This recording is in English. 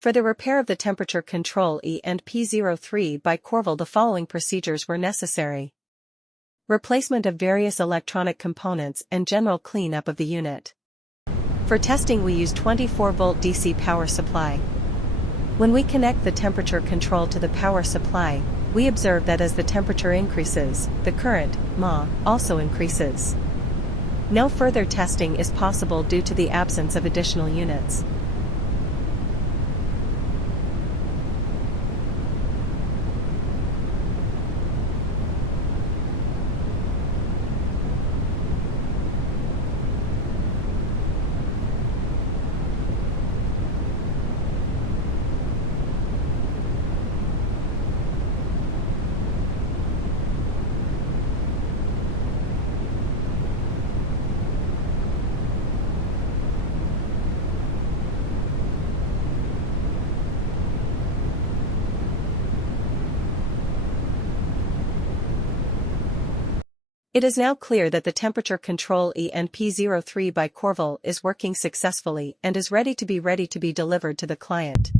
For the repair of the temperature control E&P-03 by Korval, the following procedures were necessary. Replacement of various electronic components and general cleanup of the unit. For testing we use 24-volt DC power supply. When we connect the temperature control to the power supply, we observe that as the temperature increases, the current, mA, also increases. No further testing is possible due to the absence of additional units. It is now clear that the temperature control E&P-03 by Korval is working successfully and is ready to be delivered to the client.